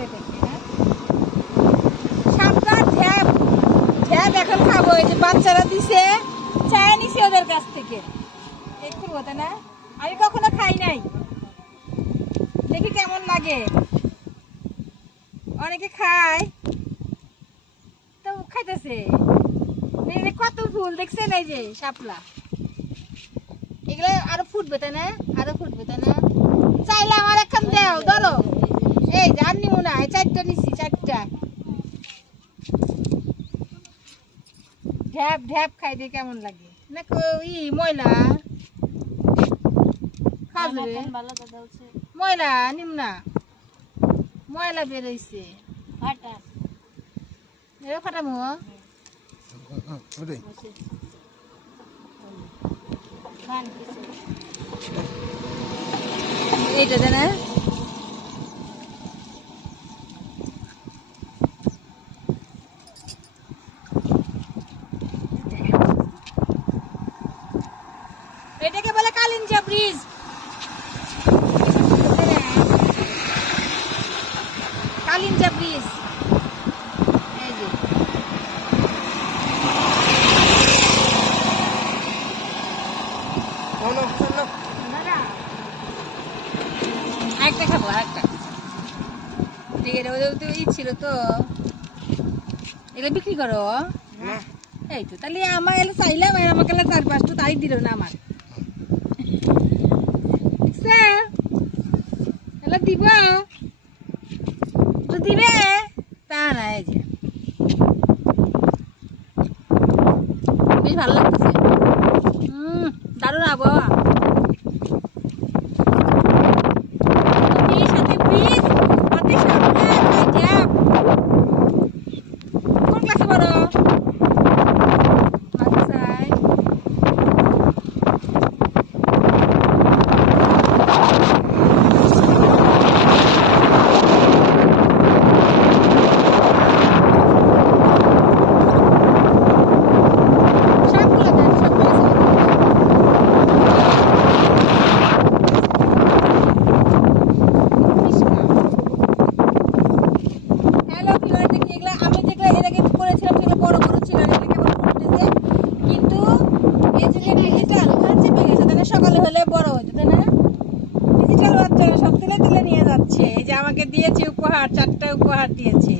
দেখি হ্যাঁ? এখন খাব, এই যে বাচ্চারা দিছে, চায় নিছে ওদের কাছ থেকে। করব না? আমি কখনো খাই নাই। দেখি কেমন লাগে। অনেকে খায়, তো খাইতেছে। কত ফুল, দেখছেন এই যে শাপলা। এগুলো আরও ফুটবে তাই না? আরও ফুটবে তাই না চাইলে আমার একখান দাও ধরো এই যে আর নিমু না এই চারটা নিছি চারটা ঢ্যাপ ঢ্যাপ খাইতে কেমন লাগে? না কো- ই ময়লা। খাজরে ময়লা নিম না। ময়লা বেরোইছে। ফাটা এরকম ফাটামো এইটা দেয় এটাকে বলে কালিঞ্জা ব্রিজ। কালিঞ্জা ব্রিজ। আরেকটা খাব আরেকটা। ঠিক আছে ওদের তো ই ছিল তো। এগুলো বিক্রি করো। এই তো তাহলে আমার এলে চাইলাম আর আমাকে চার পাঁচটা তাই দিল না আমার। দিব তো দিবে ডিজিটাল বাচ্চারা সব তুলে তুলে নিয়ে যাচ্ছে। এই যে আমাকে দিয়েছে উপহার, চারটা উপহার দিয়েছে।